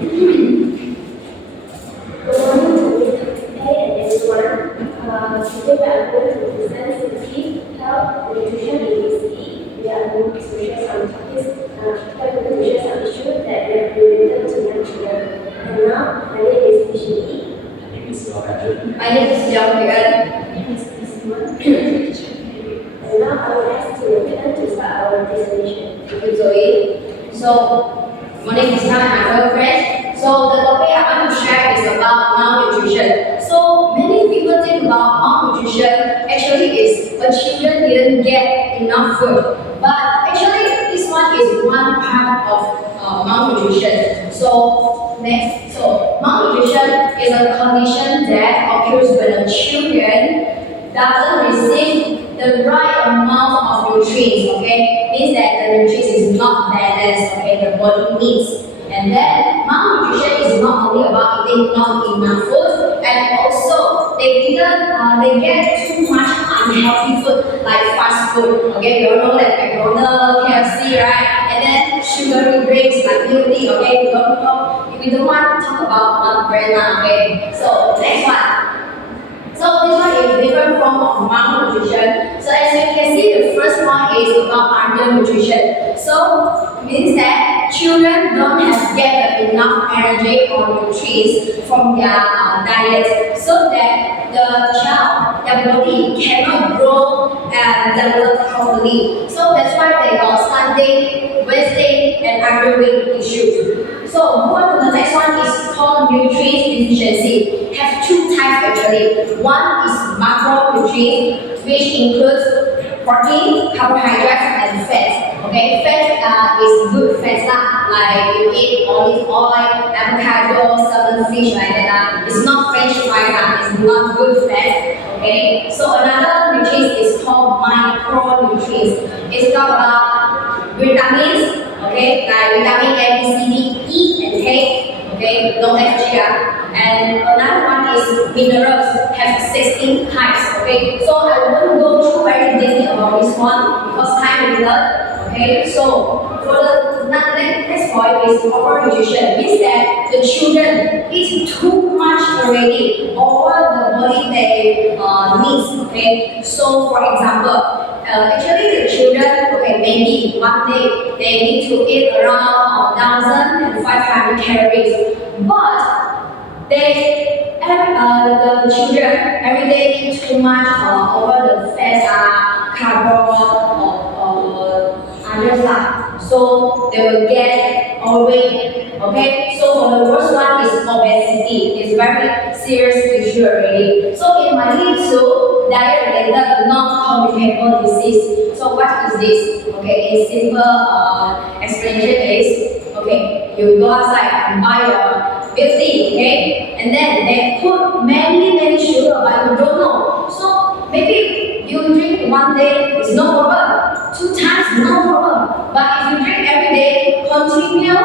Today we are going to present safety, health, nutrition in ECE. We are going to share some topics, issues that are related to young children. And now, my name is Michelle. My name is Yohan. My name is Young. My name is Isman. And now I will ask Yohan to start our presentation. Thank you, Zoe. So, my name is Tan, my fellow friends. So, the topic I want to share is about malnutrition. So, many people think about malnutrition actually is when children didn't get enough food. But actually, this one is one part of malnutrition. So, next. So, malnutrition is a condition that occurs when a children doesn't receive the right amount of nutrients, okay? Means that the nutrients is not balanced, okay? The body needs. And then malnutrition is not only about eating not enough food, and also they get too much unhealthy food like fast food. Okay, you all know that McDonald's, KFC, right? And then sugary drinks like milk tea. Okay, we don't want to talk about one brand now. Okay, so next one. So this one is different form of malnutrition. So as you can see, the first one is about undernutrition. So means that children don't get enough energy or nutrients from their diet, so that the child, their body cannot grow and develop properly. So that's why they got stunting, wasting, and underweight issues. So move on to the next one is called nutrient deficiency. Have two types actually. One is macronutrients, which includes protein, carbohydrates, and fats. Okay, fat is good fats like you eat olive oil, avocado, salmon fish like that. It's not French fries, it's not good fat. Okay, so another nutrient is called micronutrients. It's talk about vitamins. Okay, like vitamin A, B, C, D, E, and K. Okay, no F, G, and another one is minerals, have 16 types. Okay, so I won't go through very deeply about this one because time is limited. Okay, so for the next point is proper nutrition. Means that the children eat too much already over the body they needs. Okay, so for example, actually the children, okay, maybe one day they need to eat around 1,500 calories, but the children every day eat too much over the fats, carbo, or other stuff. So they will get overweight. Okay, so for the first one is obesity. It's very serious issue already. So it might lead to diet-related non-communicable disease. So what is this? Okay, a simple explanation is, okay, you go outside and buy a milk tea, okay, and then they put many sugar, but you don't know. So maybe you drink one day, it's no problem. 2 times, no problem. But if you drink every day, continue,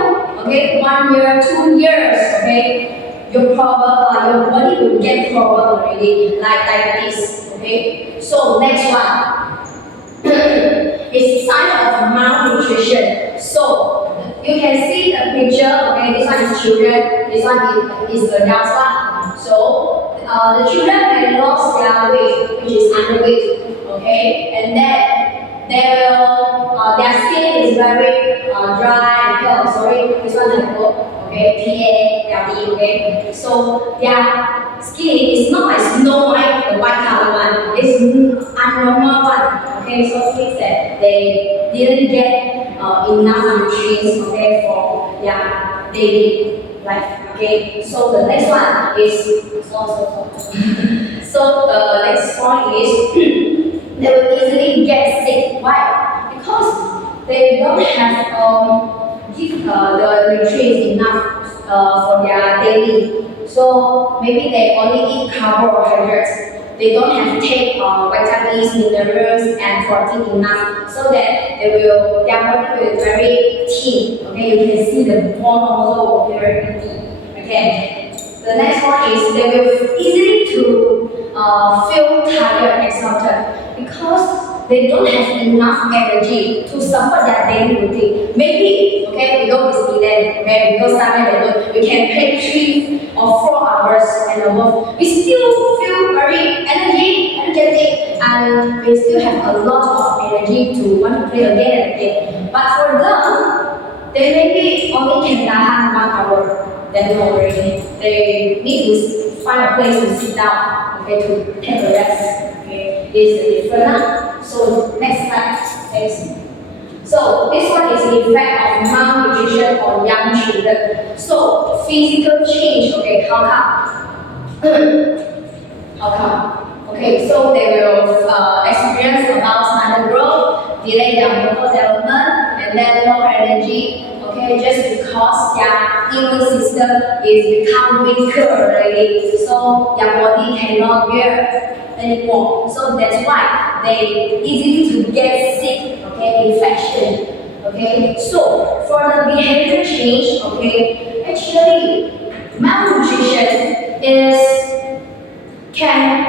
okay, 1 year, 2 years, okay, your body will get problem already, like this, okay. So next one is sign of malnutrition. So you can see the picture, okay, this one is children, this one is adults one. So the children may lose their weight, which is underweight, okay, and then their skin is very dry and pale. Sorry, this one is okay, PA, okay. So their skin is not like Snow White, the white color one. It's abnormal one. Okay, so it means that they didn't get enough nutrients, okay, for their daily life. Okay, so the next one is so the next point is they will easily get sick. Why? Because they don't have give the nutrients enough for their daily. So maybe they only eat carbohydrates. They don't have take vitamins, minerals, and protein enough, so that their body will be very thin. Okay, you can see the bone also very thin. Okay. The next one is they will easily to feel tired, exhausted, because they don't have enough energy to support their daily routine. Maybe, okay, we go to Disneyland, okay, we go somewhere alone, we can play 3 or 4 hours and above. We still feel very energetic, and we still have a lot of energy to want to play again and again. But for them, they maybe only can tahan 1 hour, then no already. They need to find a place to sit down, okay, to take a rest. Okay, this is different. So next slide, please. So this one is the effect of malnutrition on young children. So physical change, okay, how come? How come? Okay, so they will experience about stunted growth, delay their mental development, and then low energy. Okay, just because their immune system is become weaker already, so their body cannot bear anymore. So that's why they easily to get sick. Okay, infection. Okay, so for the behavior change, okay, actually malnutrition is can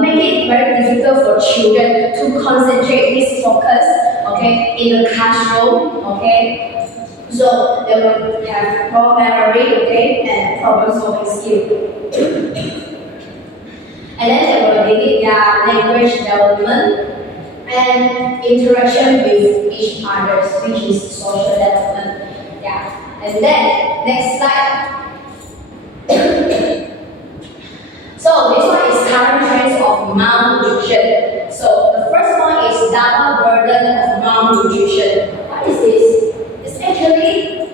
make it very difficult for children to concentrate this focus, okay, in the classroom, okay. So they will have poor memory, okay, and problem solving skill. And then they will limit their language development and interaction with each other, which is social development. Yeah. And then next slide. So this one is current trends of malnutrition. So the first one is double burden of malnutrition. What is this? It's actually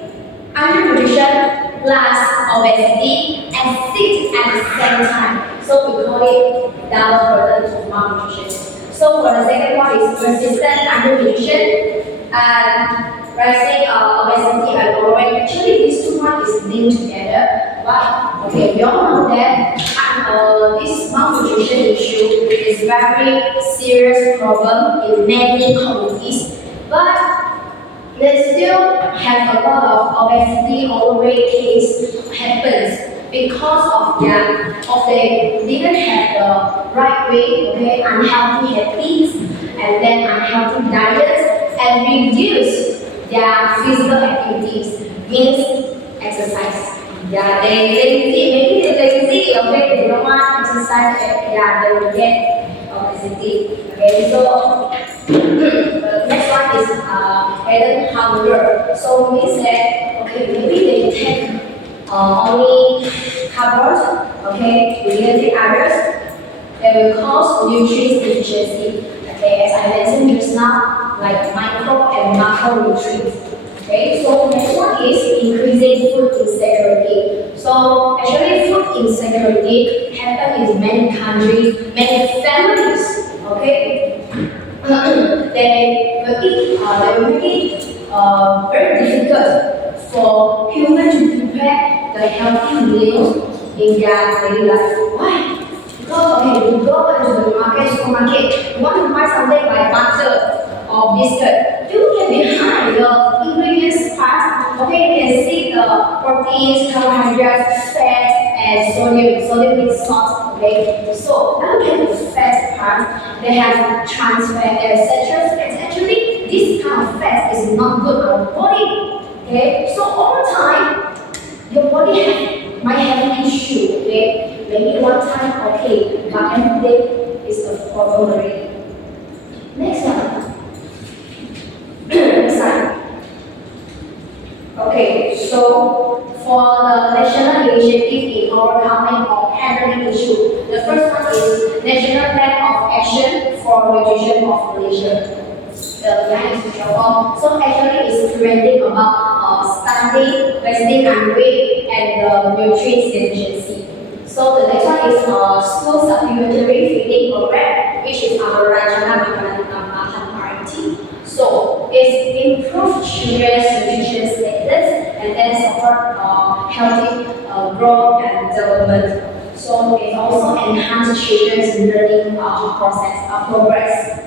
undernutrition plus obesity and sick at the same time. So we call it double burden of malnutrition. So for the second one is persistent undernutrition and rising obesity and overweight. Actually, these two ones is linked together. Why? Okay, we all know that this malnutrition issue is very serious problem in many communities, but they still have a lot of obesity, overweight case happens because of they didn't have the right way, okay, unhealthy habits, and then unhealthy diets, and reduce their physical activities, means exercise. Yeah, they lazy, maybe they lazy, okay, they don't want to exercise, yeah, they will get obesity. Okay, so the next one is hidden hunger. So means that okay, maybe they take only carbs, okay, we didn't take others, they will cause nutrient deficiency. Okay, as I mentioned just now, like micro and macronutrients. Okay, so next one is increasing food insecurity. So actually food insecurity happens in many countries, many families. Okay, they will make it very difficult for humans to prepare the healthy meals in their daily life. Why? Because okay, you go into the supermarket, you want to buy something like butter or biscuit, you can behind the ingredients part, okay, you can see the proteins, carbohydrates, fat, and sodium with salt, okay. So now look at the fat part, they have trans fat and saturated fat. Actually, this kind of fat is not good for our body, okay. So over time, your body might have an issue, okay. Maybe one time, okay, but every day is a problem already. Next one. Next slide. Okay, so for the national initiative in overcoming or handling issue, the first one is National Plan of Action for Nutrition of Malaysia. The behind is form. So actually it's preventing about stunting, wasting underweight, and nutrient deficiency. So the next one is school supplementary feeding program, which is our Rajana priority. So it's improve children's nutrition status and then support healthy growth and development. So it also enhance children's learning progress.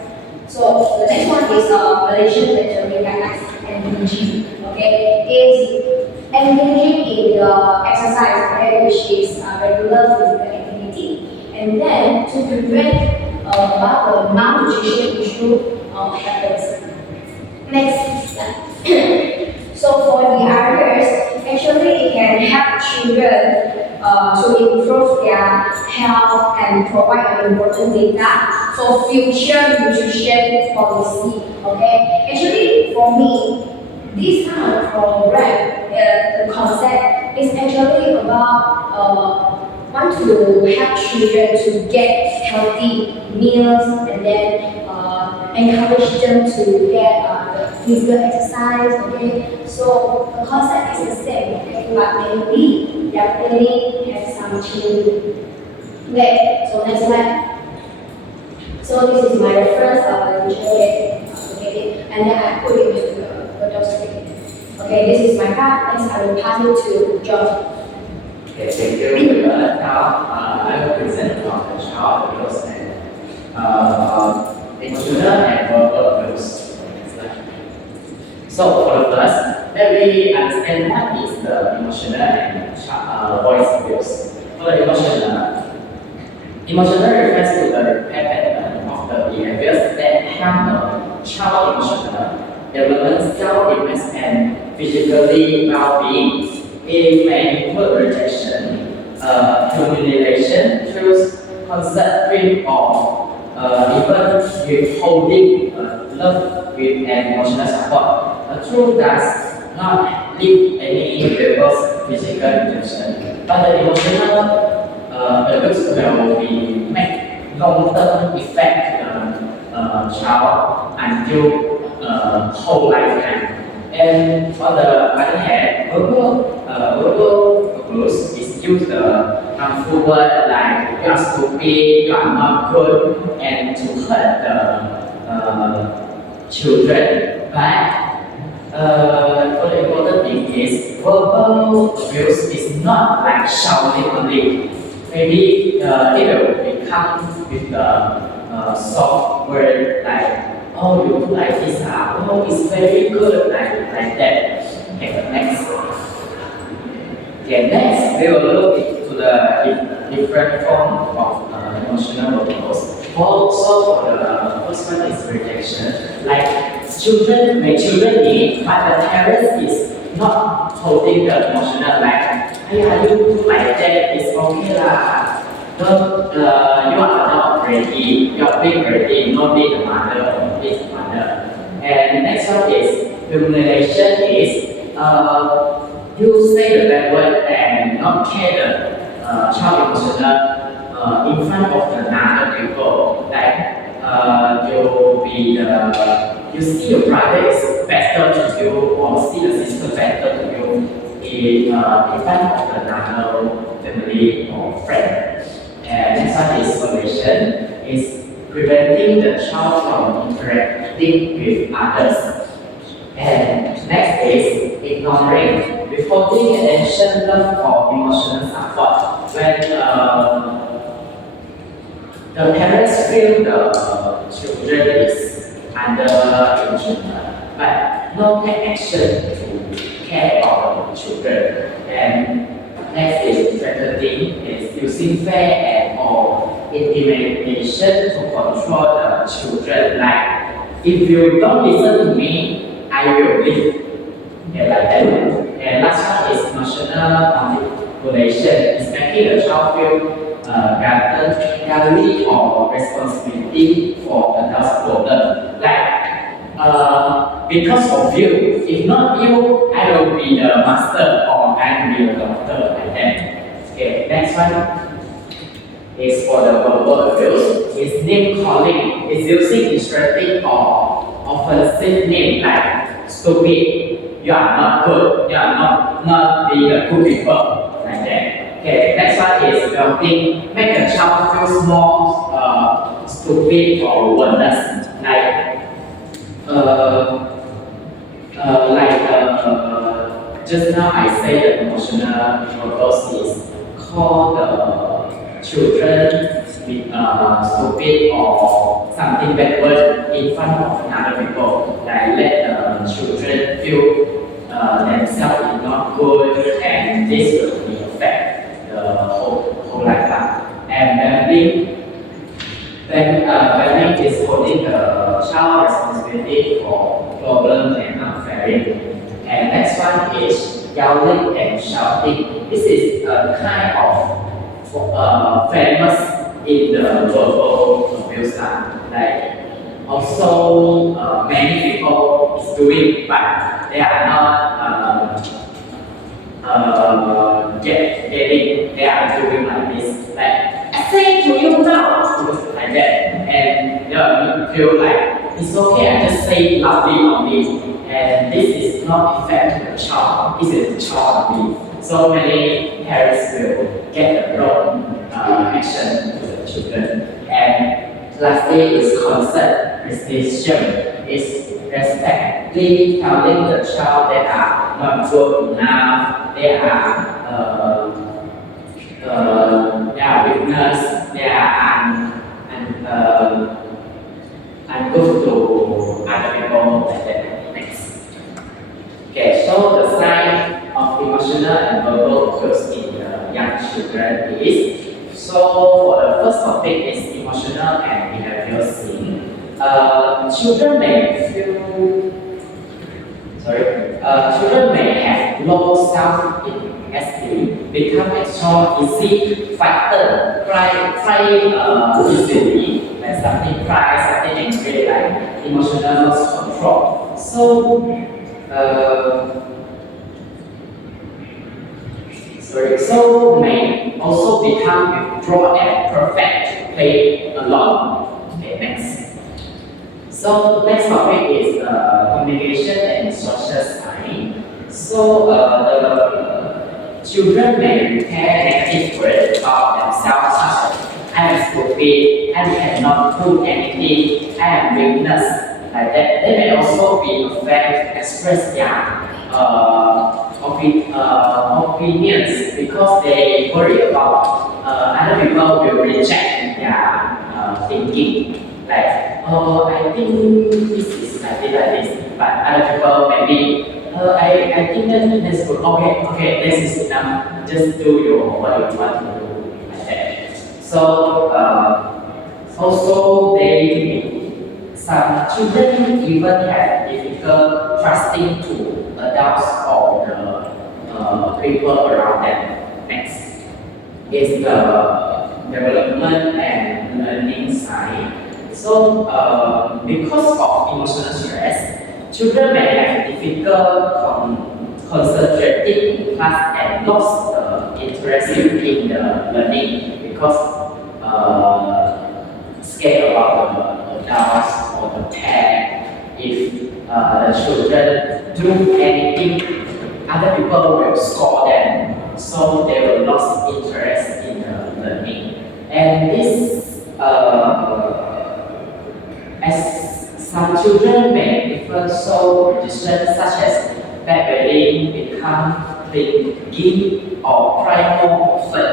So the next one is Malaysian Veterinary Guidelines MDG. Okay, is engaging in the exercise, okay, which is regular physical activity, and then to prevent about the malnutrition issue happens. Next slide. So for the others, actually it can help children to improve their health and provide important data for future nutrition policy. Okay, actually for me, this kind of program, the concept is actually about want to help children to get healthy meals and then encourage them to get the physical exercise. Okay, so the concept is the same. Okay, but maybe their planning has some change. Okay, so next slide. So this is my reference okay, and then I put it into the photo screen. Okay, this is my part. Next, I will pass it to John. Okay, thank you. Now, I will present on the child abuse and emotional and verbal abuse. So, for the first, let me understand what is the emotional and voice abuse. For the emotional refers to the pattern of the behaviors that harm the child emotional development, self-image, and physically well-being. It may include rejection, humiliation, truth, consent, or even withholding love with an emotional support. The truth does not leave any reverse physical rejection, but the emotional abuse will be make long-term effect on child until whole lifetime. And on the other hand, verbal abuse is used harmful word like you are stupid, you are not good, and to hurt the children. But for the important thing is verbal abuse is not like shouting only. Maybe it will become with the soft word like oh, you do like this, oh, it's very good, like that. Okay, next. Okay, next, we will look into the different form of emotional abuse. Also, for the first one is rejection. Like children need, but the parents is not holding the emotional like, hey, you do like that, it's okay lah. But you are adult already, you are big already, not be the mother or be the mother. And next one is humiliation is you say the bad word and not care the child emotional in front of another people. Like you see your brother is better to you or see the sister better to you in front of another family or friend. And next one is solution, is preventing the child from interacting with others. And next is ignoring, withholding attention, love, or emotional support. When the parents feel the children is under emotional, but no take action to care about the children. And next is threatening, is using fear and or intimidation to control the children. Like, if you don't listen to me, I will leave. Okay, like that. And last one is emotional manipulation, is making the child feel guilty or responsibility for adults' problem. Like, because of you, if not you, I will be the master or I will be the doctor like that. Okay, next one is for the verbal abuse. Is name calling. Is using insulting or offensive name like stupid, you are not good, you are not be the good people like that. Okay, next one is belting. Make a child feel small, stupid or worthless. Just now I say the emotional abuse is call the children stupid or something bad word in front of another people. Like let the children feel themselves is not good, and this will be affect the whole lifetime. And then responsibility for problems and unfairly. And next one is yelling and shouting. This is a kind of famous in the verbal abuse. Like also many people is doing, but they are not getting. They are doing like this, like I say to you now, like that, and you feel like it's okay. I just say it loudly only. And this is not effect to the child, this is the child only. So many parents will get the wrong action to the children. And lastly is concern, precision, is respectfully telling the child they are not good enough, they are weakness, they are ungood to other people like that. Next. Okay, so the sign of emotional and verbal abuse in the young children is, so for the first topic is emotional and behavioral sin. Children may feel, children may have low self-esteem, become extra easy fighter, cry easily, when something cry, something angry, like emotional loss control. So may also become withdraw and perfect play alone. Okay, next. So next topic is communication and social sign. So the children may repair negative words about themselves such as I am stupid, I cannot do anything, I am weakness. Like that, they may also be afraid to express their opinions because they worry about other people will reject their thinking. Like, I think this is like this, but other people maybe, I think that's good. Okay, this is enough. Just do what you want to do, like that. So, also some children even have difficult trusting to adults or the people around them. Next is the development and learning side. So, because of emotional stress, children may have difficult concentrating in class and lost interest in the learning because scared about the adults or the parent. If the children do anything, other people will score them, so they will lose interest in the learning. And this, as some children may prefer so positions such as backbiting, become clingy or cry more often.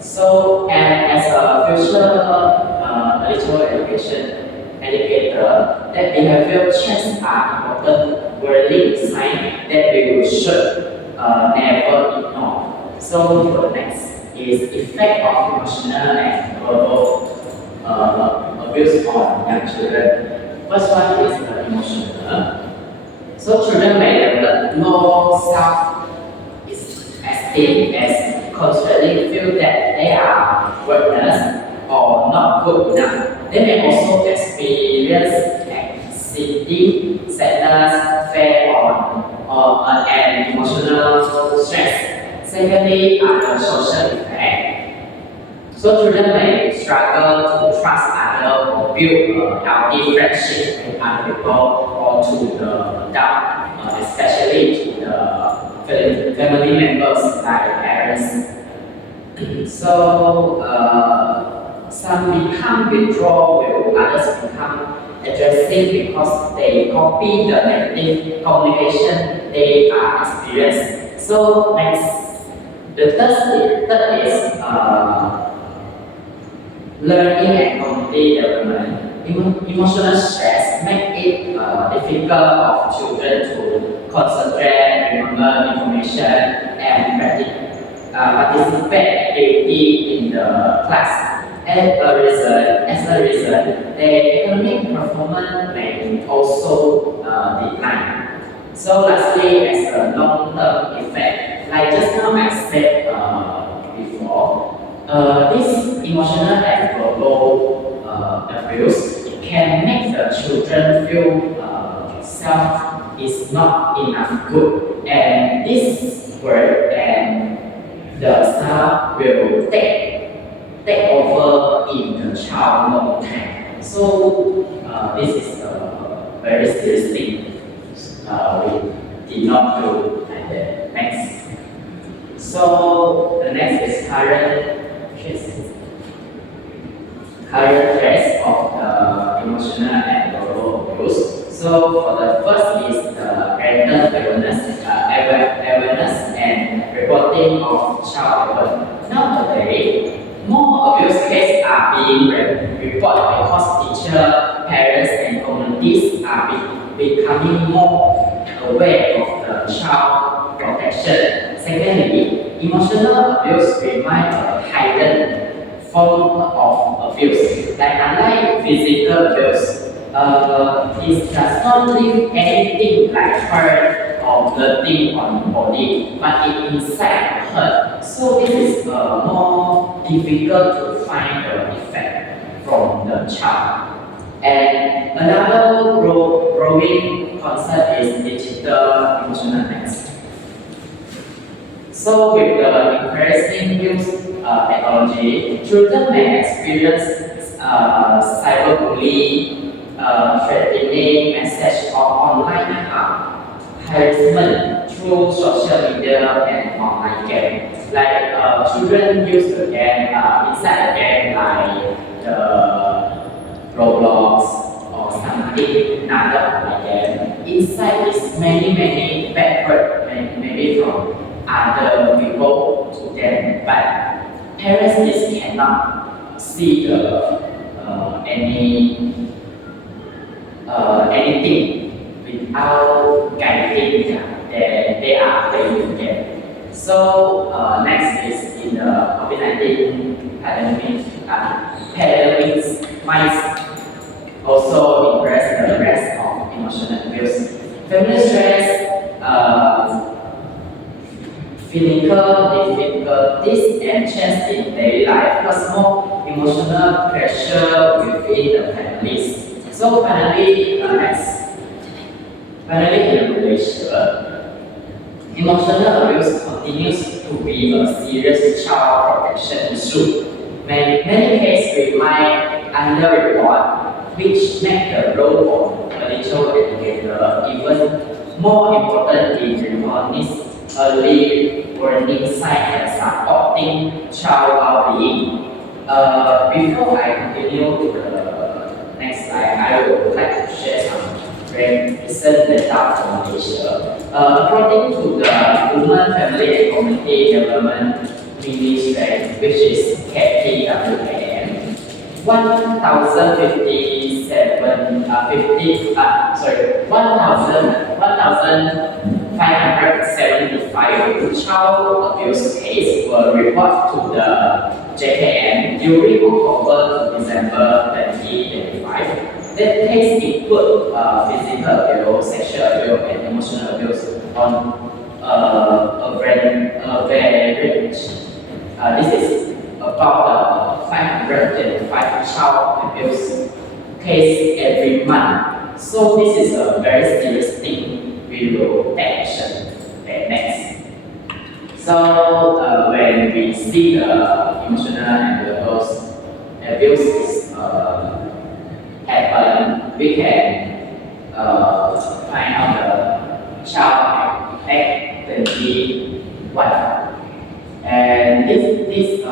So, and as a future literature educator, that behavioral changes are important warning signs that we should never ignore. So, for the next is effect of emotional and verbal abuse on young children. First one is emotional. So children may develop low self-esteem as constantly feel that they are worthless or not good enough. They may also experience anxiety, sadness, fear, and emotional stress. Secondly, are the social effect. So children may struggle to trust others or build a healthy friendship with other people or to the adult, especially to the family members like parents. So some become withdrawal, while others become aggressive because they copy the negative communication they are experiencing. So next, the third is learning and community development. Emotional stress make it difficult for children to concentrate, remember information, and participate actively in the class. As a result, their economic performance may also decline. So lastly, as a long-term effect, like just now I said before, this emotional and verbal abuse can make the children feel self is not enough good, and this word and the self will take over in the child long time. So this is a very serious thing. We did not do like that. Next. So the next is current phase of the emotional and verbal abuse. So for the first is the parental awareness and reporting of child abuse. Nowadays, more abuse cases are being reported because teachers, parents, and communities are becoming more aware of the child protection. Secondly, emotional abuse remains a hidden form of abuse. Like unlike physical abuse, it does not leave anything like hurt or blooding on the body, but it incite hurt. So this is more difficult to find the effect from the child. And another growing concept is digital emotional neglect. So with the increasing use technology, children may experience cyberbullying, threatening message or online harassment through social media and online games. Like children use the game inside the game like the Roblox or something another online game. Inside is many bad words, maybe from other people to them, but parents just cannot see anything without guiding them. They are playing game. So next is in the COVID-19 pandemic might also impress the rest of emotional abuse. Family stress, physical difficulties and change in daily life cause more emotional pressure within the families. So finally, in Malaysia, emotional abuse continues to be a serious child protection issue. Many cases remain underreported, which make the role of parental educator even more important in reporting early warning signs and supporting child well-being. Before I continue to the next slide, I would like to share some recent data from Malaysia. According to the Women, Family and Community Development Ministry, which is KPWKM, 1,575 child abuse cases were reported to the JKM during October to December 2025. That case include physical abuse, sexual abuse, and emotional abuse on a range. This is about 505 child abuse case every month. So this is a very serious thing. We will take action. Okay, next. So when we see the emotional and verbal abuse happen, we can find out the child Act 21, and this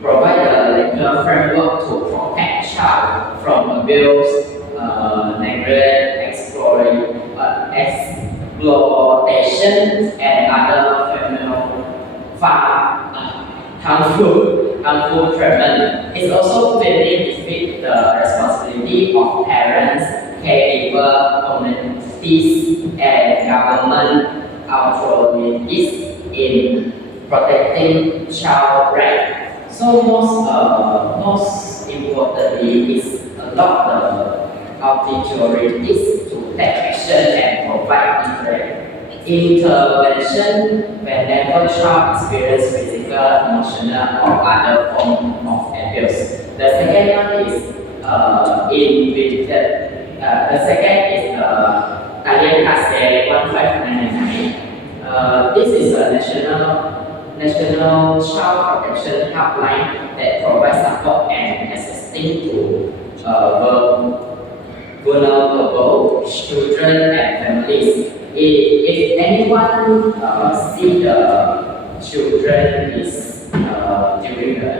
provide a legal framework to protect child from abuse, neglect, exploitation, and other harmful treatment. It also clearly defines the responsibility of parents, caregiver, communities, and government authorities in protecting child rights. So most importantly is adopt the authorities to take action and provide intervention whenever child experience physical, emotional, or other form of abuse. The second one is the second is Talian CASE 15999. This is a national child protection helpline that provides support and assistance to vulnerable children and families. If anyone see the children is during the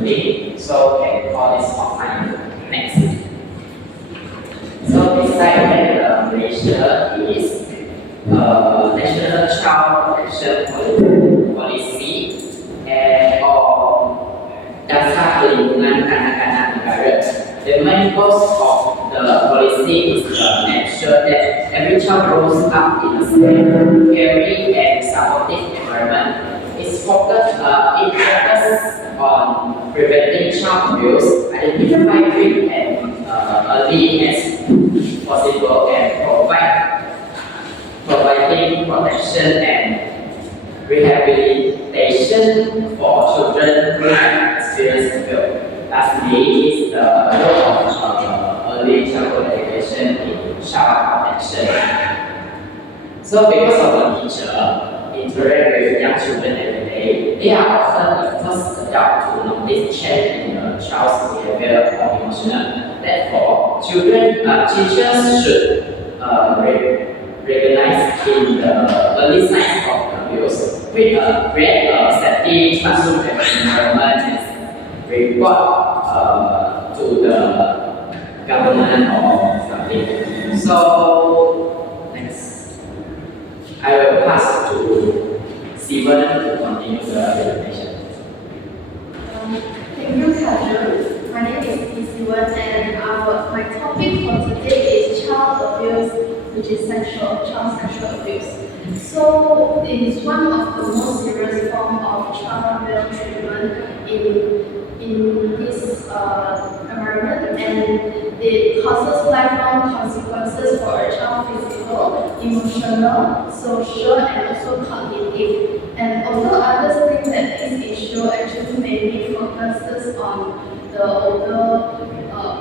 meeting, so can call this hotline next. So beside that, Malaysia is national child protection policy and or dasar perlindungan kanak-kanak negara. The main goals of the policy is to make sure that every child grows up in a safe, caring, and supportive environment. It focuses on preventing child abuse, identifying it as early as possible, and providing protection and rehabilitation for children who have experienced abuse. Lastly is the role of early childhood education in child protection. So because of the teacher interact with young children every day, they are often the first adult to notice change in the child's behavior or emotional. Therefore, teachers should recognize in the early signs of abuse, create a safety classroom environment, and report to the government or something. So next, I will pass to Steven to continue the presentation. Thank you, Kajun. My name is ECE and my topic for today is child abuse, which is child sexual abuse. So it is one of the most serious forms of child maltreatment in this environment, and it causes lifelong consequences for a child physical, emotional, social, and also cognitive. And although others think that this issue actually mainly focuses on the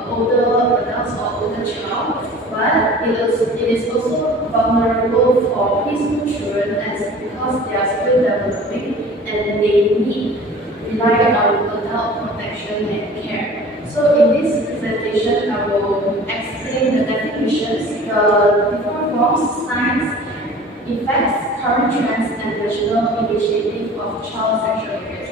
older adults or older child, but it is also vulnerable for preschool children because they are still developing and they rely on adult protection and care. So in this presentation, I will explain the definitions, the different forms, signs, effects, current trends, and national initiative of child sexual abuse.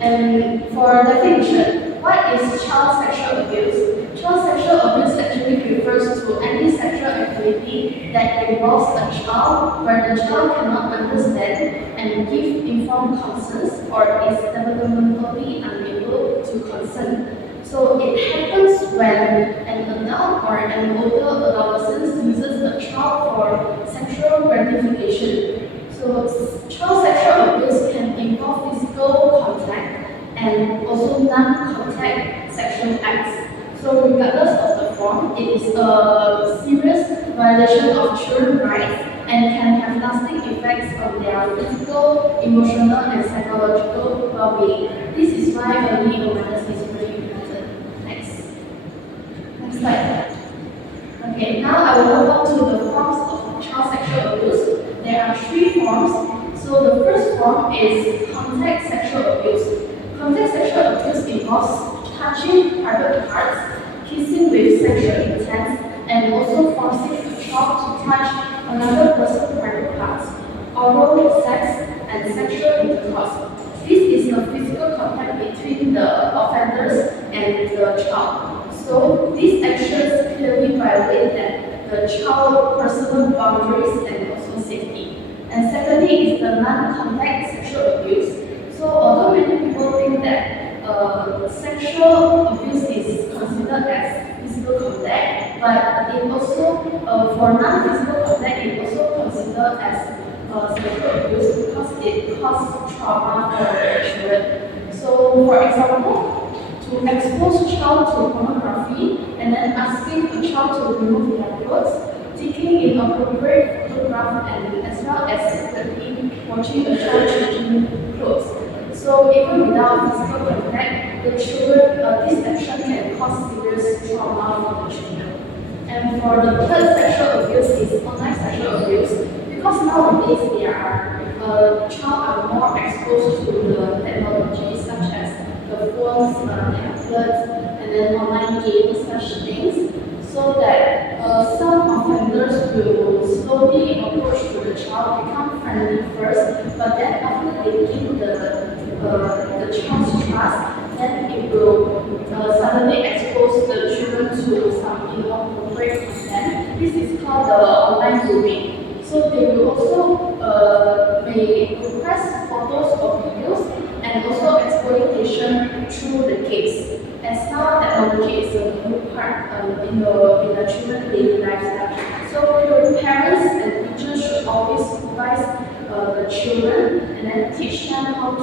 And for definition, what is child sexual abuse? Child sexual abuse actually refers to any sexual activity that involves a child where the child cannot understand and give informed consent or is developmentally unable to consent. So it happens when an adult or an older adolescent uses the child for sexual gratification. So child sexual abuse can involve physical contact and also non-contact sexual acts. So regardless of the form, it is a serious violation of children's rights and can have lasting effects on their physical, emotional, and psychological well-being. This is why early awareness is very important. Next slide. Okay, now I will move on to the forms of child sexual abuse. There are three forms. So the first form is contact sexual abuse. Contact sexual abuse involves touching private parts, kissing with sexual intent, and also forcing a child to touch another person's private parts, oral sex, and sexual intercourse. This is the physical contact between the offenders and the child. So these actions clearly violate the child's personal boundaries and also safety. And secondly is the non-contact sexual abuse. So although many people think that sexual abuse is considered as physical contact, but it also, for non-physical contact, it also considered as sexual abuse because it causes trauma for the children. So, for example, to expose child to pornography and then asking a child to remove their clothes, taking inappropriate photograph and as well as secretly watching a child changing clothes. So even without physical contact, the children, this action can cause serious trauma for the children. And for the third sexual abuse is online sexual abuse. Because nowadays child are more exposed to the technology such as the phones, tablets, and then online games, such things, so that some offenders will slowly approach to the child, become friendly first, but then after they gain the child's trust, then it will suddenly expose the children to some inappropriate content. This is called the online grooming. So they will also may request photos or videos and also exploitation through the kids. As now technology is a new part in the children's daily lifestyle. So the parents and teachers should always supervise the children and then teach them how to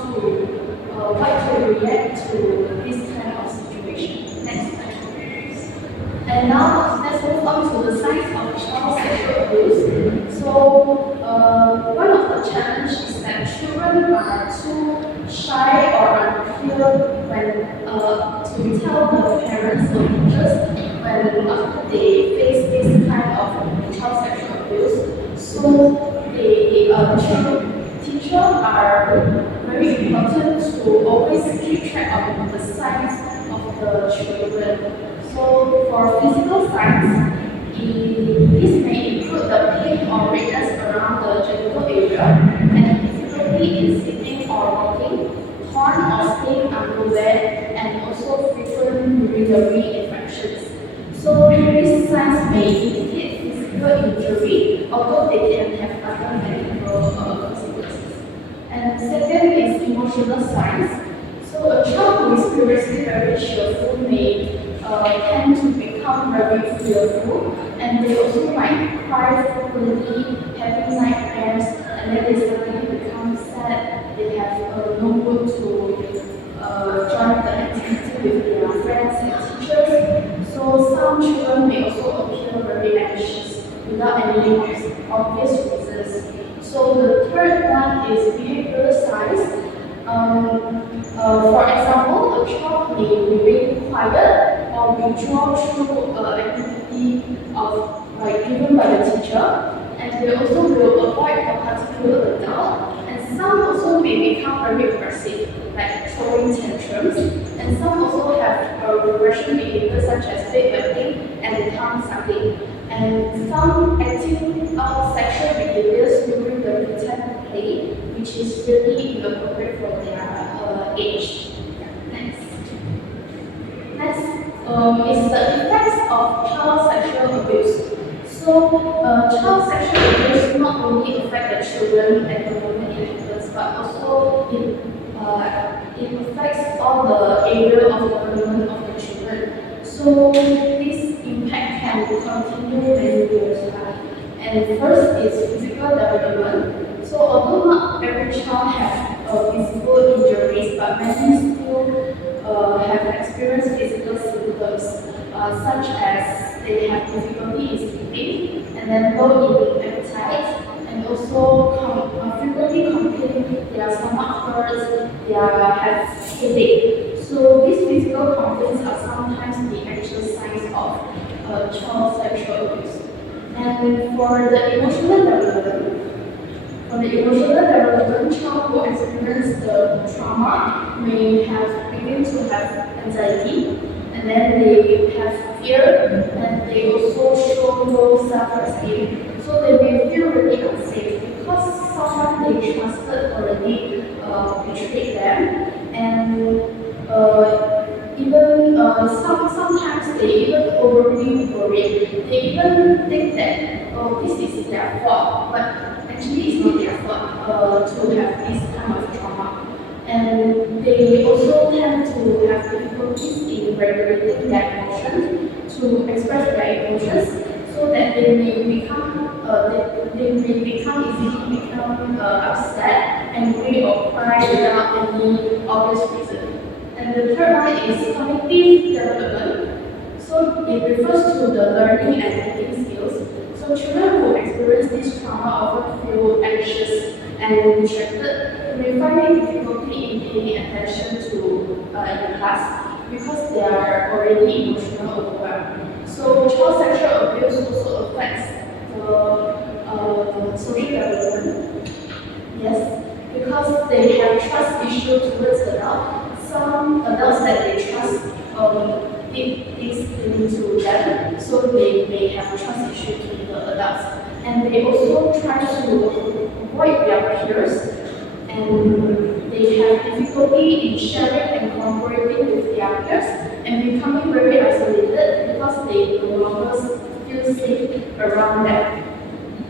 what to react to this kind of situation. Next slide. And now let's move on to the signs of child sexual abuse. So one of the challenges is that children are too shy or unclear when to tell the parents or teachers when after they face this kind of child sexual abuse. So teachers are very important to always keep track of the signs of the children. So for physical signs, this may include the pain or redness around the genital area and difficulty in sitting or walking, torn or stained underwear, and also frequent urinary infections. So these signs may indicate physical injury, although they can have other medical consequences. And second is emotional signs. So a child who is previously very cheerful may tend to become very fearful, and they also might cry frequently, having nightmares, and then they suddenly become sad. They have no mood to join the activity with their friends and teachers. So some children may also appear very anxious without any obvious reasons. So the third one is behavioral signs. For example, a child may remain quiet or withdraw through activity given by the teacher, and they also will avoid a particular adult, and some also may become very aggressive, like throwing tantrums, and some also have regression behavior such as bed wetting and tongue sucking, and some acting out sexual behaviors during the pretend play, which is really inappropriate for their age. Next. Next is the effects of child sexual abuse. So, child sexual abuse not only affect the children at the moment it happens, but also it affects all the area of development of the children. So, this impact can continue many years. And first is physical development. So, although not every child has physical injuries, but many still have experienced physical symptoms, such as they have difficulty in sleeping, and then low in appetite, and also frequently complain their stomach hurts, they have headache. So these physical complaints are sometimes the actual signs of child sexual abuse. And for the emotional development, child who experience the trauma may begin to have anxiety, and then they have fear, and they also show low self-esteem. So they may feel really unsafe because someone they trusted already betrayed them, and sometimes they even overly worry. They even think that this is their fault, but actually it's not their fault to have this kind of trauma. And they also tend to have difficulties in regulating their emotions, to express their emotions, so that they may become easily become angry or cry without any obvious reason. And the third one is cognitive development. So it refers to the learning and thinking skills. So children who experience this trauma often feel anxious and distracted. They may find it difficulty in paying attention to in class because they are already emotional overwhelmed. So child sexual abuse also affects the social development. Yes, because they have trust issues towards adults. Some adults that they trust did things into them, so they may have trust issues with the adults. And they also try to avoid their peers, and they have difficulty in sharing and cooperating with their peers, and becoming very isolated because they no longer feel safe around them.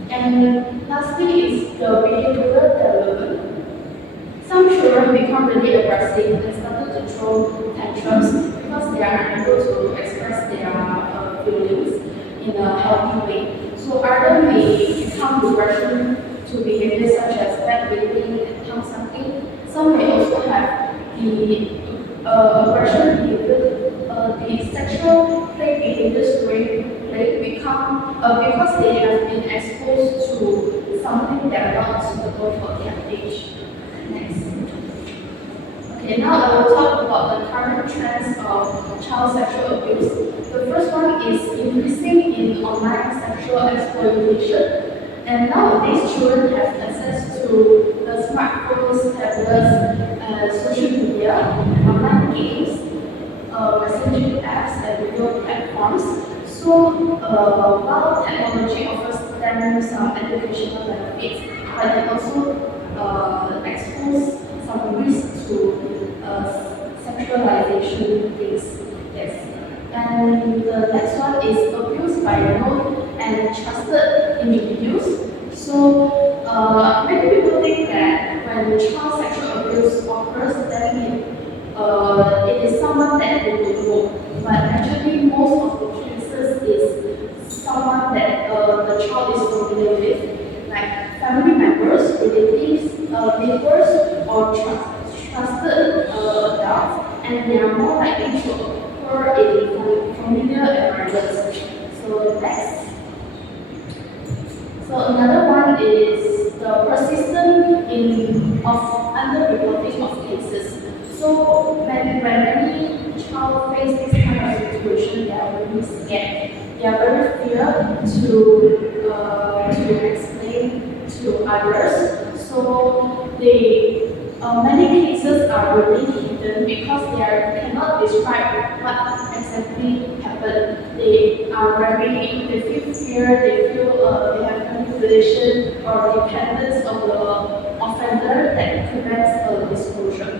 And lastly is the behavioral development. Some children become really aggressive and started to throw tantrums because they are unable to express their feelings in a healthy way. So others may become regression to behaviors such as backbiting and tongue sucking. Some may also have the aggression behavior, the sexual play behaviors during play become because they have been exposed to something that are not suitable for their age. Next. Okay, now I will talk about the current trends of child sexual abuse. The first one is increasing in online sexual exploitation. And nowadays, children have access to the smartphones, tablets, social media, online games, messaging apps, and video platforms. So, while technology offers them some educational benefits, but it also expose some risks to sexualization things. Yes. And the next one is abuse by known and trusted individuals. So many people think that when child sexual abuse occurs, then it is someone that they would know. But actually, most of the cases is someone that the child is familiar with, like family members, relatives, neighbors, or trusted adults, and they are more likely to occur in familiar environments. So next. So another one is the persistence of underreporting of cases. So when many child face this kind of situation, they are really scared. They are very fear to explain to others. So many cases are really hidden because cannot describe what exactly happened. They feel fear, they feel they have manipulation or dependence on the offender that prevents disclosure.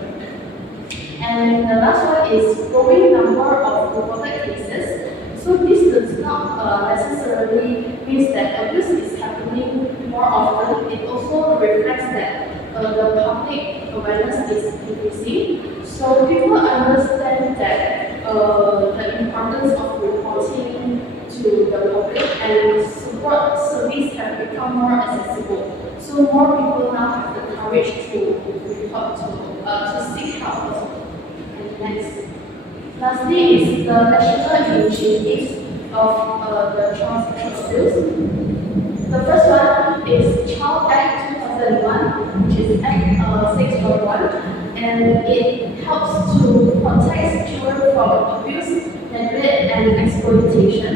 And the last one is growing number of reported cases. So this does not necessarily means that abuse is happening more often. It also reflects that the public awareness is increasing. So people understand that the importance of reporting to the public and support service have become more accessible. So more people now have the courage to report to seek help. And next. Lastly is the national initiatives of the child sexual abuse. The first one is Child Act 2001, which is Act 611, and it helps to protect children from abuse, neglect, and exploitation.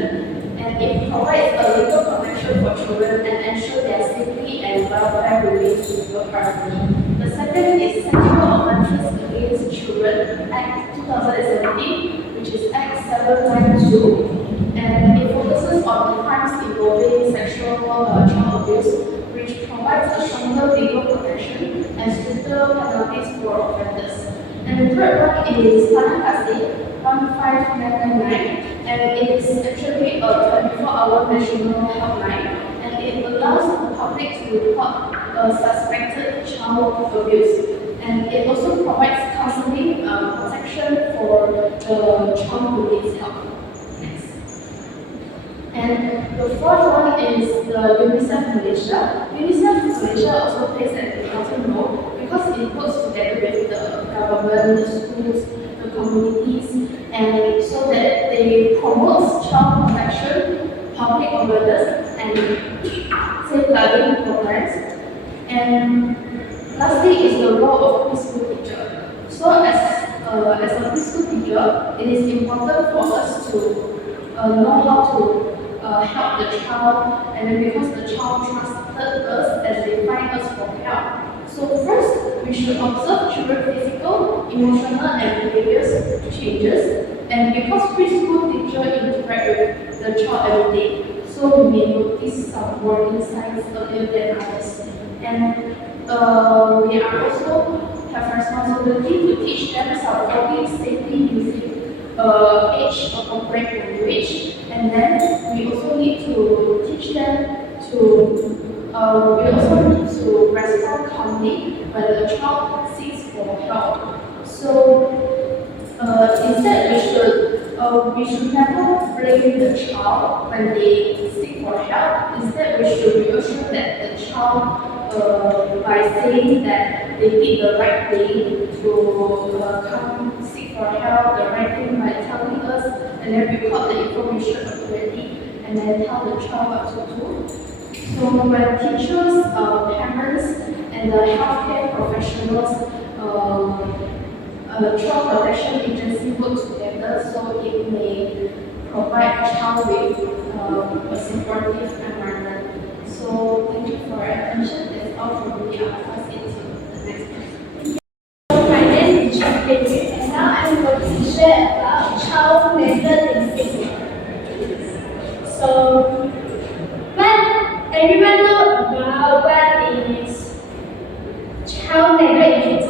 And it provides a legal protection for children and ensures their safety and welfare remains legal priority. The second is Sexual Offences Against Children, Act 2017, which is Act 792, and it focuses on crimes involving sexual child abuse, which provides a stronger legal protection and stricter penalties for offenders. And the third one is Panakasi 15999, and it is actually a 24-hour national helpline, and it allows the public to report suspected child abuse. And it also provides counseling protection for the child who needs help. Next. And the fourth one is the UNICEF Malaysia. UNICEF Malaysia also plays an important role because as a preschool teacher, it is important for us to know how to help the child, and then because the child trusted us as they find us for help. So first, we should observe children's physical, emotional, and behaviors changes. And because preschool teacher interact with the child every day, so we may notice some warning signs earlier than others. And we are also have responsibility to teach them some coping safely using age-appropriate language. And then we also need to teach them to we also need to respond calmly when the child seeks for help. So instead we should never blame the child when they seek for help. Instead, we should reassure that the child by saying that they did the right thing to come seek for help, the right thing by telling us, and then record the information accurately, and then tell the child what to do. So when teachers, parents, and the healthcare professionals, child protection agency work together, so it may provide child with a supportive environment. So thank you for your attention. That's all from me. I'll pass it to the next person. My name is Chapin, and now I'm going to share about child mental illness. So, everyone know about what is child mental illness.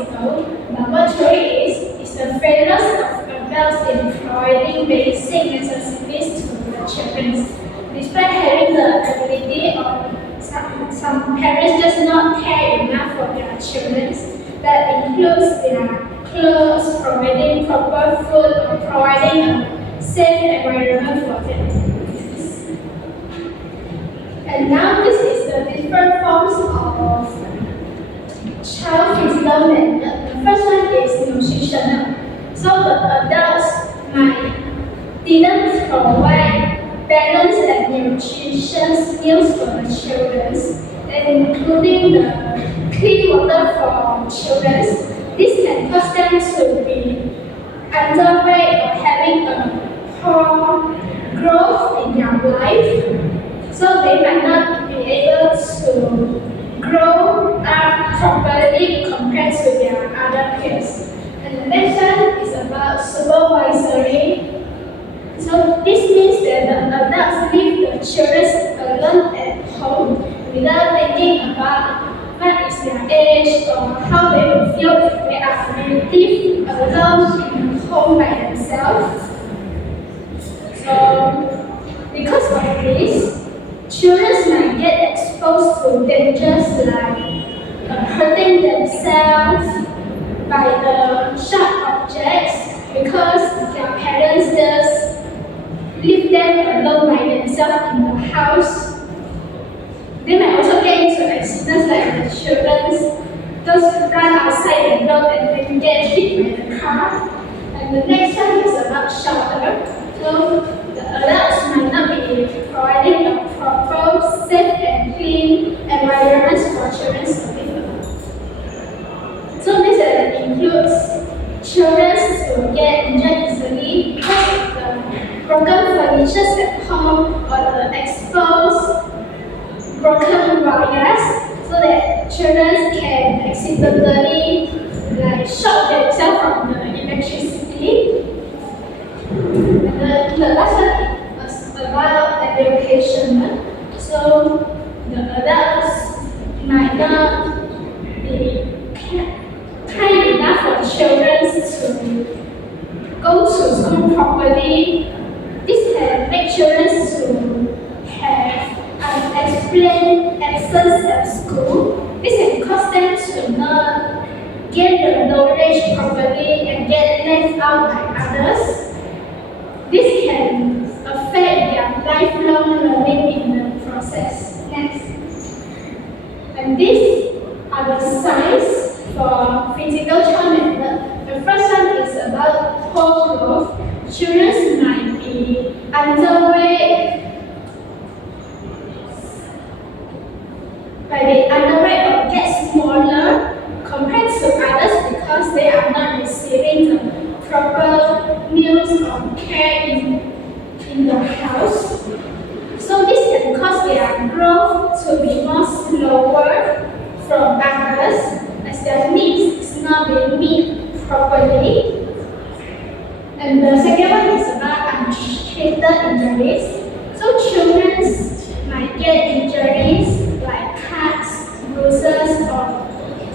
But what truly is the failures of adults in providing basic necessities to the children. Despite having the ability, or some parents just not care enough for their children. That includes their clothes, providing proper food, or providing a safe environment for them. And now this is the different forms of child physical mental. The first one is nutritional. So the adults might didn't provide balanced and nutritious meals for the children, including the clean water for children. This can cause them to be underweight or having a poor growth in their life. So they might not be able to grow up properly compared to their other peers. And the next one is about supervisory. So this means that the adults leave the children alone at home without thinking about what is their age or how they will feel if they are live alone in a home by themselves. So because of this, children might get exposed to dangers like hurting themselves by the sharp objects because their parents just leave them alone by themselves in the house. They might also get into accidents like the children just run outside the door and then get hit by the car. And the next one is about shelter. So the adults might not be providing a proper, safe and clean environment for children to live. So this includes children to get injured easily because of the broken furniture at home or the exposed broken wires, so that children can accidentally shock themselves from the electricity. And the last one is about education. So the adults might not be kind enough for children to go to school properly. This can make children to have unexplained absence at school. This can cause them to not get the knowledge properly and get left out by others. This can affect their lifelong learning in the process. Next. And these are the signs for physical child mental. The first one is about poor growth. Children might be underweight. By the underweight or get smaller compared to others because they are not receiving the proper as their needs is not being met properly. And the second one is about untreated injuries. So children might get injuries like cuts, bruises, or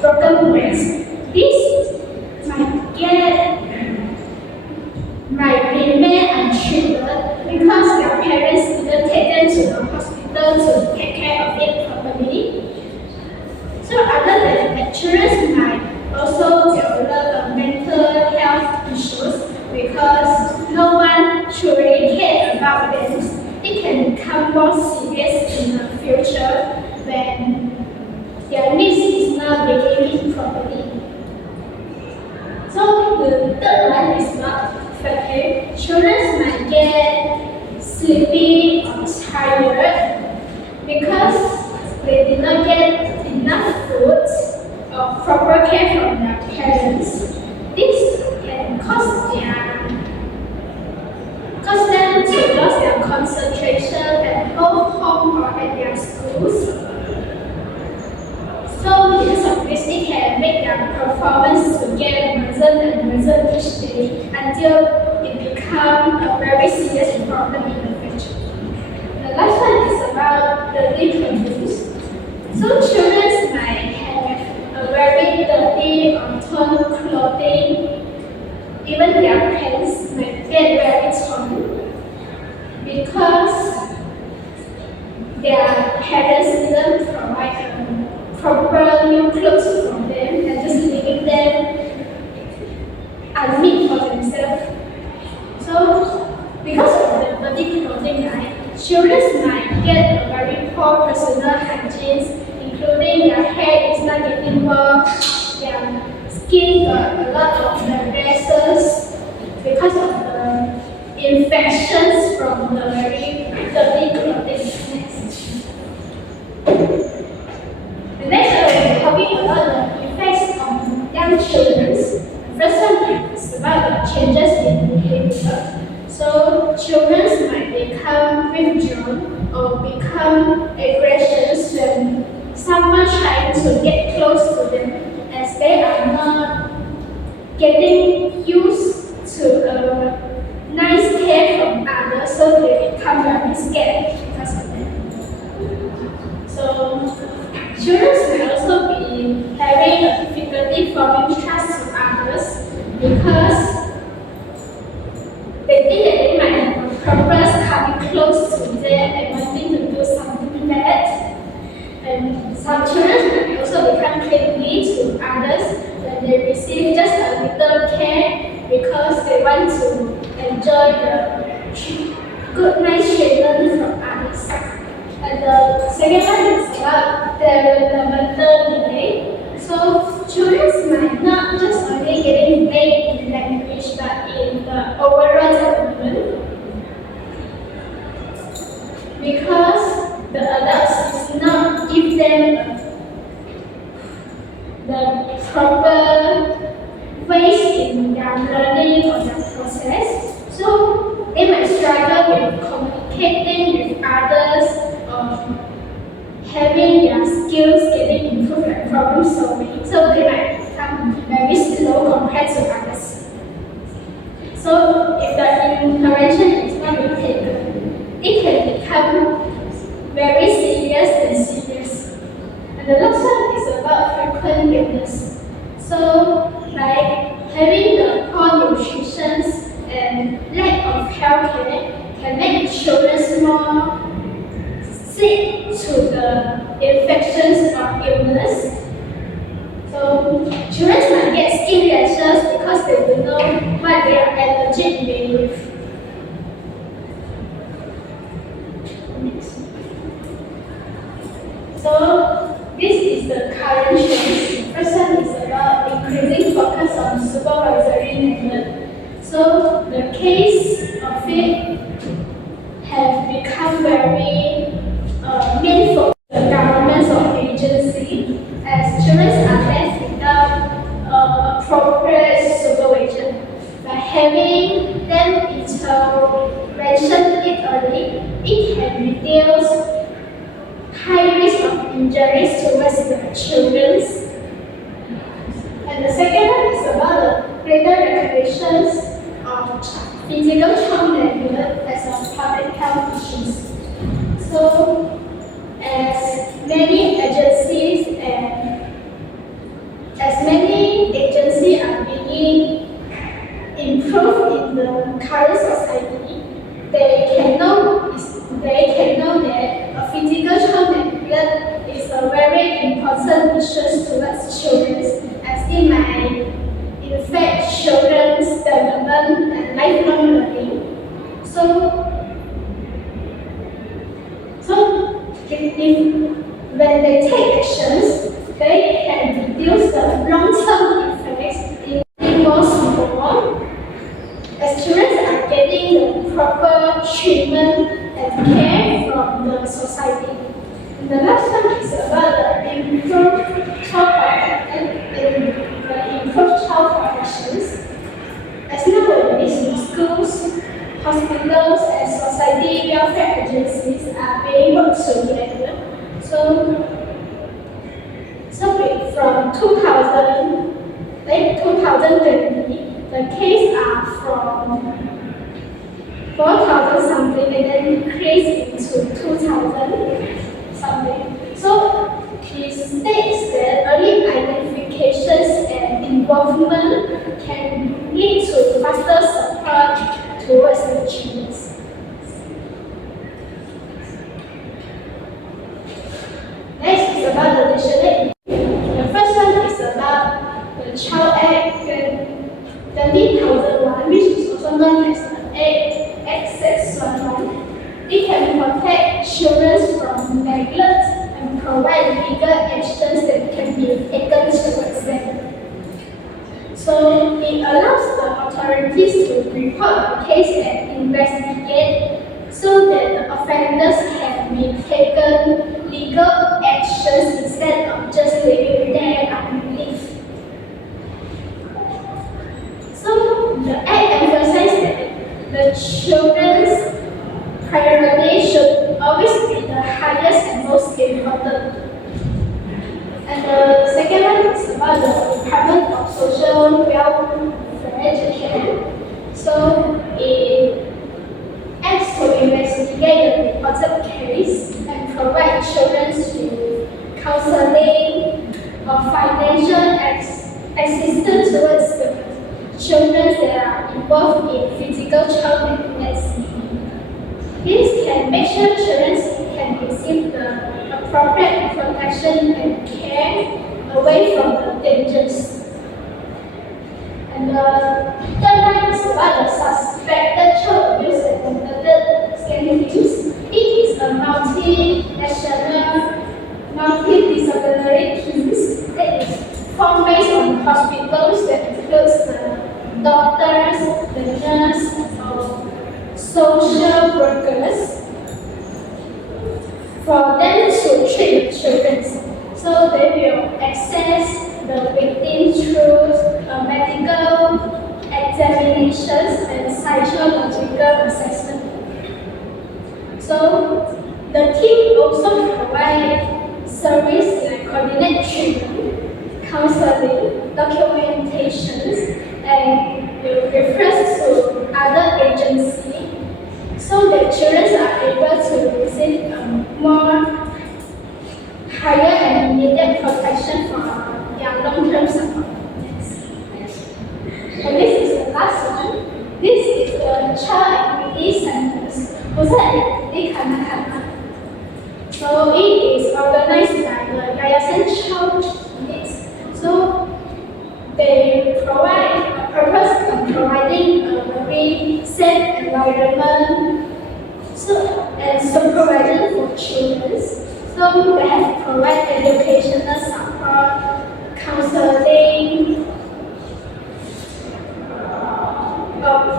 broken bones. This might remain untreated because their parents didn't take them to the hospital to take care of it properly. So other than lecturers might also develop mental health issues because no one truly cares about them. It can become more serious in the future when their needs is not being met properly. So the third one is about fatigue. Children might get sleepy or tired because they did not get enough food or proper care from their parents. This can cause them to lose their concentration at home or at their schools. So because of this, it can make their performance to get worsen each day until it becomes a very serious problem in the future. The last one is about dirty clothes. So children might have a very dirty or torn clothing. Even their pants might get very torn because their parents didn't provide proper new clothes for them and just leaving them unmade for themselves. So because of the dirty clothing, children might get a very poor personal hygiene, including their hair is not getting washed, their skin got a lot of the rashes because of the infections from the very dirty clothing. The next I will be talking about the effects on young children. First one is about the changes in behavior. So children might become withdrawn or become aggressive when someone trying to get close to them as they are not getting used to a nice care from others, so they become very scared because of that. So children may also be having a difficulty forming trust to others because they think that they might have a purpose coming close to them and wanting to do something bad. And some children may also become clingy to others when they receive just a little care because they want to enjoy the good, nice treatment from others. And the second one is about developmental delay. So children might not just only getting delayed in language but in the overall development because the adults does not give them the proper ways in their learning or their process. So they might struggle with communicating with others, having their skills getting improved like problem solving. So they might become very slow compared to others. So if the intervention is not being taken, it can become very serious and serious. And the last one is about frequent illness. So like having the poor nutrition and lack of healthcare can make children more sick to the infections or illness. So children might get skin rashes because they don't know what they are allergic with. So this is the current trends. First one is about increasing focus on supervisory method. So the case of it have become very meaningful to the governments or agency as children are left without appropriate supervision. By having them in physical child neglect as a public health issue. So, as many agencies are being improved in the current society, they can know that a physical child neglect is a very important issue towards children, as it might affect children's development and lifelong learning. If when they take actions, they can reduce the long-term effects in more small, as children are getting the proper treatment and care from the society. And the last one is about the improved child protections. As nowadays in schools, hospitals, and society welfare agencies are being worked together. From 2020, the cases are from 4,000 something and then increased into 2,000 something. So it states that early identifications and involvement can lead to faster support towards the children. Next is about the national. The first one is about the Child Act 2001, which is also known as the Access 1. It can protect children from neglect and provide legal actions that can be taken towards them. So it allows the authorities to report the case and investigate so that the offenders can be taken legal actions instead of just living there unbelief. So the Act emphasizes that the children's priority should always be the highest and most important. And the second one is about the Department of Social Welfare Education. So it acts to investigate the reported case and provide children with counseling or financial assistance towards the children that are involved in physical child neglect. This can make sure children can receive the appropriate protection and care away from the dangers. And the third one is about the suspected child abuse and neglect schemes. It is a multinational, multidisciplinary team that is formed based on hospitals that includes the doctors, the nurses, social workers, for them to treat the children. So they will assess the victim through medical examinations and psychological assessment. So the team also provides service like coordinate treatment, counseling, documentations, and will refer to other agencies so that children are able to receive more higher and immediate protection from their long-term support. And this is the last one. This is the Child Activity Centers. So it is organized by the Yayasan Child Needs. So they provide a purpose of providing a very safe environment and supervision for children. So they have to provide educational support, counseling,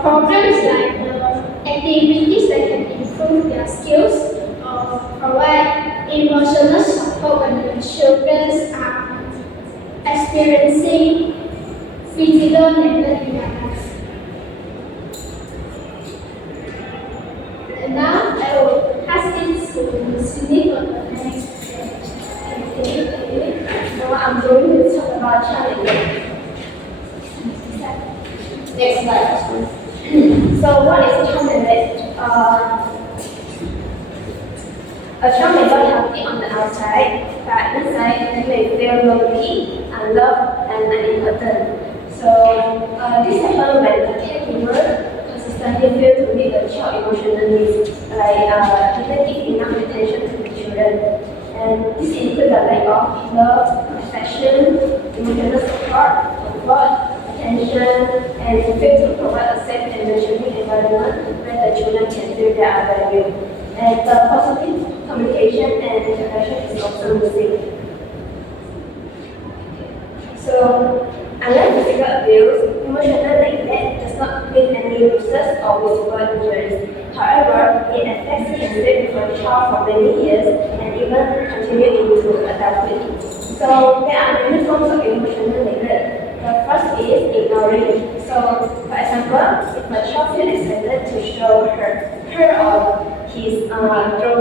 programs like activities that can improve their skills, provide emotional support when the children are experiencing physical neglect in their life. And now I will pass it to Sydney for the next activity. Now I'm going to talk about child neglect. Next slide. So what is child neglect? A child may look healthy on the outside, but inside they may feel lonely, unloved, and unimportant. So this happens when the caregiver consistently fail to meet the child emotional needs, like didn't give enough attention to the children. And this includes the lack of love, affection, emotional support, comfort, attention, and fail to provide a safe and nurturing environment where the children can feel they are valued. And the positive communication and interaction is also missing. So, unlike physical abuse, emotional neglect does not leave any bruises or visible injuries. However, it affects and stays with a child for many years and even continue into adulthood. So, there are many forms of emotional neglect. The first is ignoring. So, for example, if a child feels excited to show her or his drawing they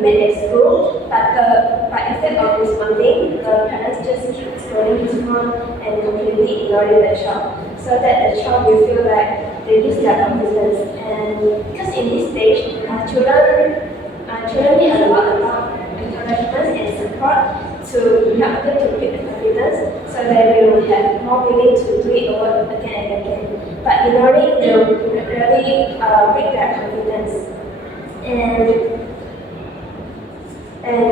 made at school, but instead of responding, the parents just keep scrolling his phone and completely ignoring the child, so that the child will feel like they lose their confidence. And because in this stage, children need a lot of encouragement and support to help them to build the confidence, so they will have more willing to do it over again and again. But ignoring will really break their confidence. And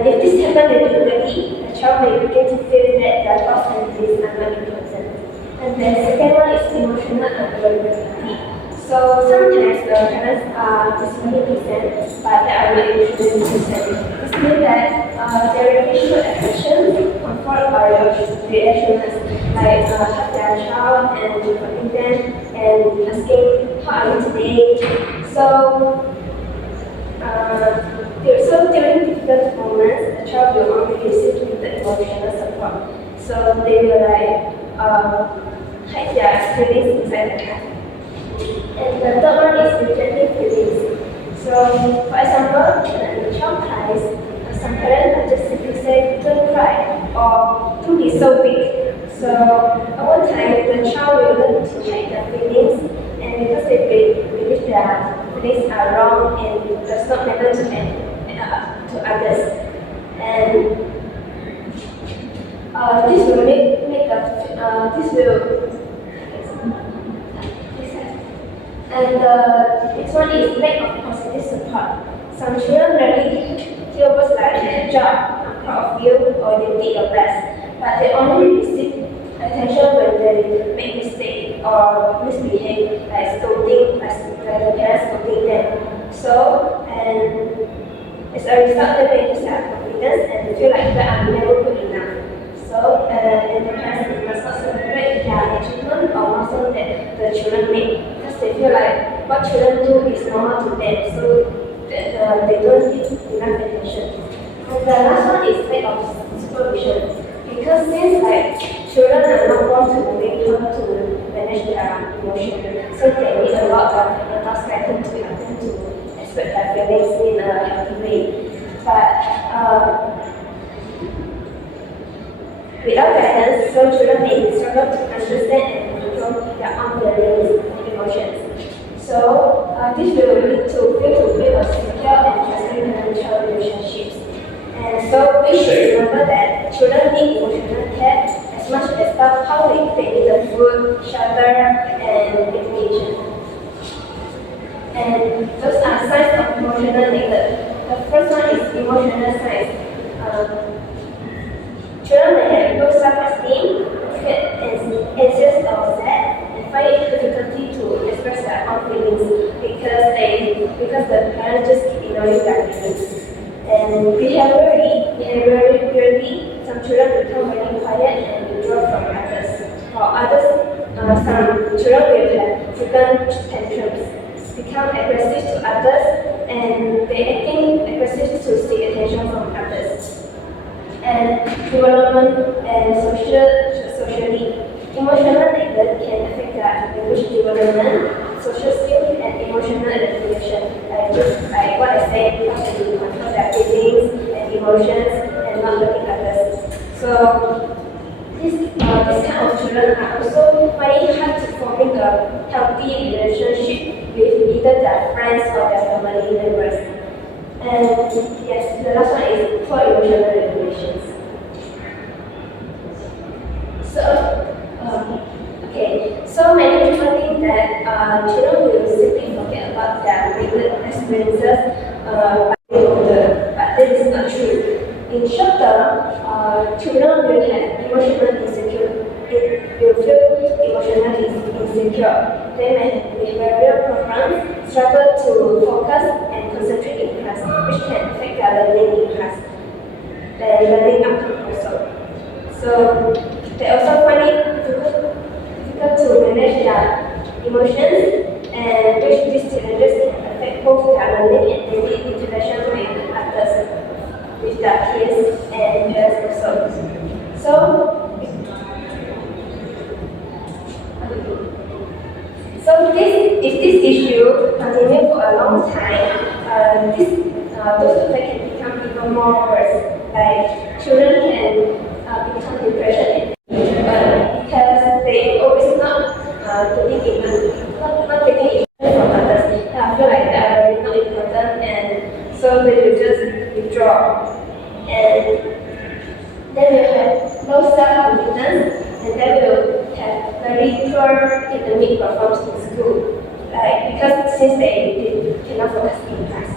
if this happens repeatedly, the child may begin to feel that their thoughts and feelings are not important. And the second one is emotional unavailability. So sometimes the parents are physically present, but they are not emotionally present. This means that their facial expressions, comfort, or reassurance, like hug their child and comforting them and asking, "How are you today?" During difficult moments, the child will only receive limited emotional support. So they will hide their feelings inside the heart. And the third one is rejecting feelings. So, for example, when the child cries, some parents will just simply say, "Don't cry," or "Don't be so weak." So, over time, the child will learn to hide their feelings, and because they believe their feelings are wrong and does not matter to others. And this will this will and the next one is lack of positive support. Some children rarely hear words like "good job," "I'm proud of you," or "you did your best," but they only receive attention when they make mistakes or misbehave, like scolding, like the parents scolding them. So, and as a result, they may lose their confidence and they feel like they are never good enough. So, and the parents must not celebrate their achievement or milestone that the children make, because they feel like what children do is normal to them, so that they don't give enough attention. And the last one is lack of supervision, because since like children are not born to learn to manage their emotions, so they need a lot of adult guidance to help them to express their feelings in a healthy way. But without guidance, so children may struggle to understand and control their own feelings and emotions. So this will lead to fail to build a secure and trusting parent-child relationships. And so we should remember that children need emotional care as much as how they need the food, shelter, and education. And those are signs of emotional neglect. The first one is emotional signs. Children may have low self-esteem, feel anxious or sad, and find it difficulty to express their own feelings because the parents just keep ignoring their feelings. And behaviorally, some children become very quiet and withdraw from others. While some children will have frequent tantrums, become aggressive to others, and they acting aggressive to seek attention from others. And development and socially. Emotional neglect can affect their language development, social skills, and emotional regulation. Like what I said, how to control their feelings and emotions and not hurting others. So this kind of children are also finding it hard to forming a healthy relationship with either their friends or their family members. And yes, the last one is poor emotional regulations. So many people think that children will simply forget about their negative experiences by being older, but this is not true. In short term, children will have emotional insecure. It will feel emotionally insecure. They may have behavioral problems, struggle to focus and concentrate in class, which can affect their learning in class, their learning outcome also. So they also find it difficult to manage their emotions, and which these challenges can affect both their learning and daily interaction with others, with their peers and parents also. So if this issue continues for a long time, those effects can become even more worse. Like children can become depression because they always not taking it from others. I feel like they are really not important, and so they will just withdraw. And they will have low self-confidence, and they will have very poor academic performance in school. Because since they cannot focus in class.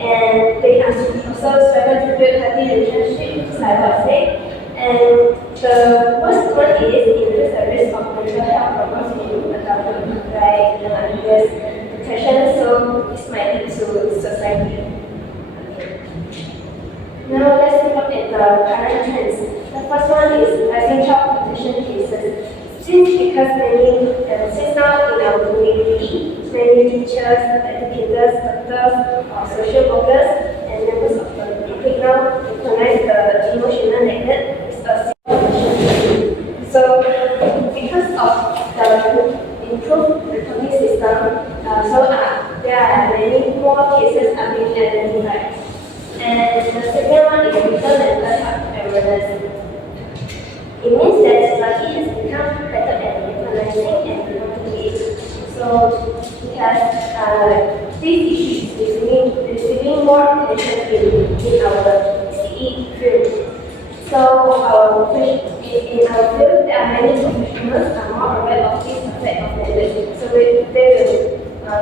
And they also struggle to build healthy relationships, like I said. And the worst one is increase the risk of mental health problems in adulthood, like depression, so this might lead to suicide. Now let's look at the current trends. The first one is rising child protection cases. Since now in our community, many teachers, educators, doctors, or social workers, and members of the public now recognize the emotional neglect is a serious issue. So, because of the improved reporting system, there are many more cases are being identified. And the second one is mental health awareness. It means that society has become better at recognizing and reporting it. So it has these issues receiving more attention in our CE field. So in our field, there are many professionals are more aware of this effect of neglect. So they will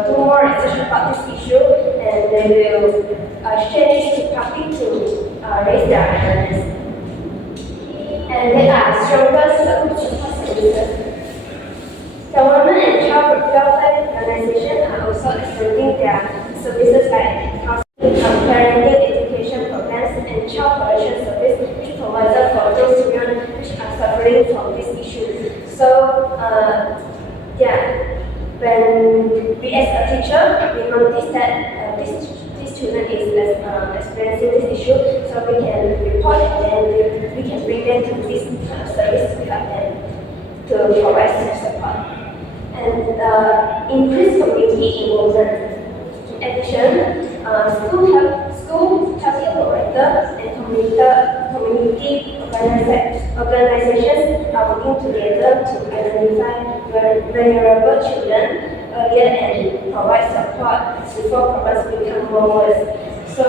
do more research about this issue, and they will share this to public to raise their awareness. And there are stronger support services. Government and child welfare organizations are also expanding their services like counseling, parenting education programs, and child protection service, which provided for those children which are suffering from this issue. So, when we as a teacher, we notice that these children is experiencing this issue, so we can report and we can bring them to this service to help them to provide some support. And increased community involvement. In addition, school healthcare providers and community organizations are working together to identify vulnerable children earlier and provide support before problems become more worse. So,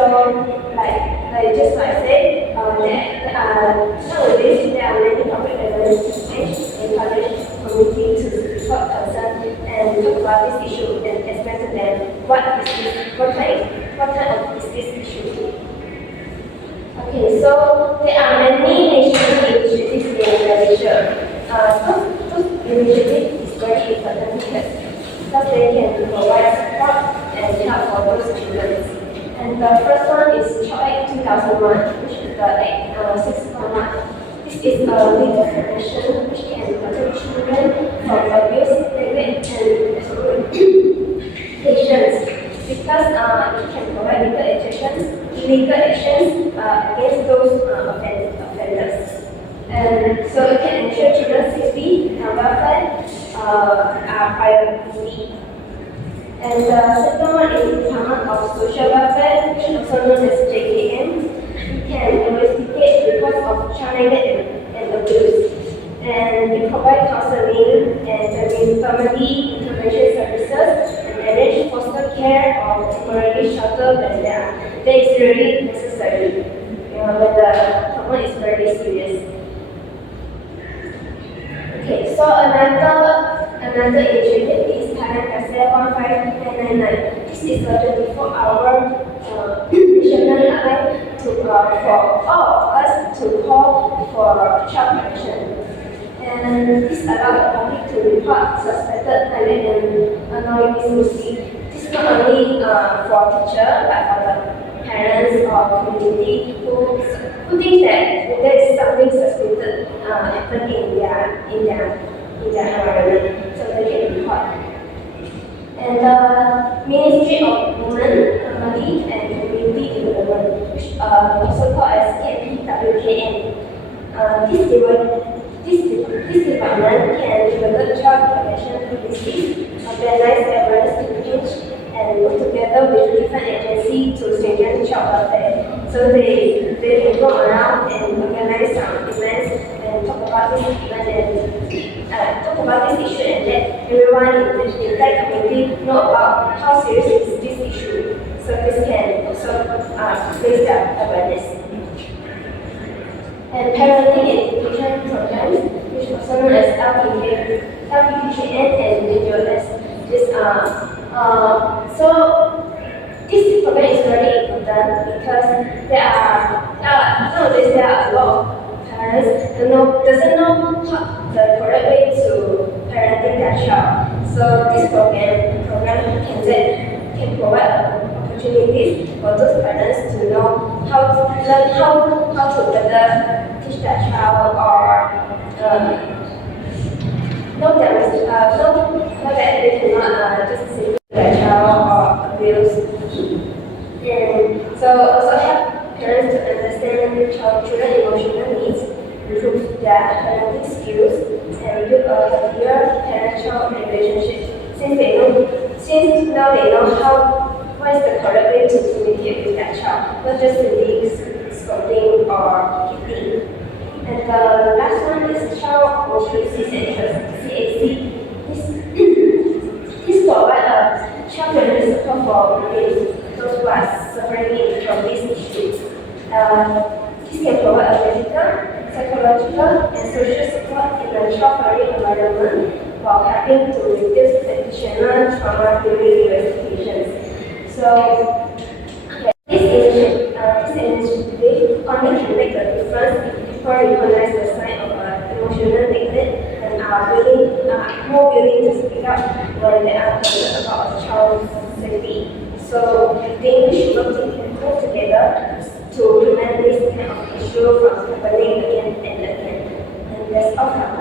just like I said, nowadays there are many public organizations encourage community to report concern and talk about this issue and explain to them what kind of is this issue. Okay, so there are many national initiatives in Malaysia. Those initiatives is very important because they can provide support and help for those children. And the first one is Child Act 2001, which is the 611. This is a legal convention which can protect children from abuse, neglect, and exploitation because it can provide legal actions against those offenders. And so it can ensure children's safety and welfare are priority. And the second one is Department of Social Welfare, which is also known as JKM. It can investigate reports of child neglect and abuse. And they provide counseling and family intervention services and arrange care or temporary shelter when that is really necessary, when the problem is very serious. Okay, so another initiative is Thailand CA1 This is a 24-hour national line for all of us to call for child protection. And this allows the public to report suspected violent and annoying misuse. This is not only for teachers but for the parents or community who think that there is something suspected happening in their environment, so they can report. And the Ministry of Women, Family and Community Development, which also called as KPWKN. This department can develop child protection policies, organize awareness campaigns, and work together with different agencies to strengthen child welfare. So they can go around and organize some events and talk about this issue and let everyone in that community know about how serious is this issue. So this can also raise their awareness. And parenting education programs, which also known as LPPKN and DJOS. So this program is very important because nowadays there are a lot of parents who doesn't know the correct way to parenting their child. So this program can provide opportunities for those parents to know how to better teach their child or know that they cannot just say their child or abuse. And so also help parents to understand children's emotional needs, improve their parenting skills, and build a healthier parent-child relationship. Since now they know what is the correct way to communicate with their child, not just really scolding or hitting. And the last one is child mobility centers, CAC. This provides child family support for those who are suffering from these issues. This can provide a medical, psychological, and social support in a child-friendly environment while helping to reduce additional trauma during investigations. So, this initiative only can make a difference if people recognize the sign of emotional neglect and are more willing to speak up when they are concerned about a child's safety. So, I think we should work together to prevent this kind of issue from happening again and again. And that's all from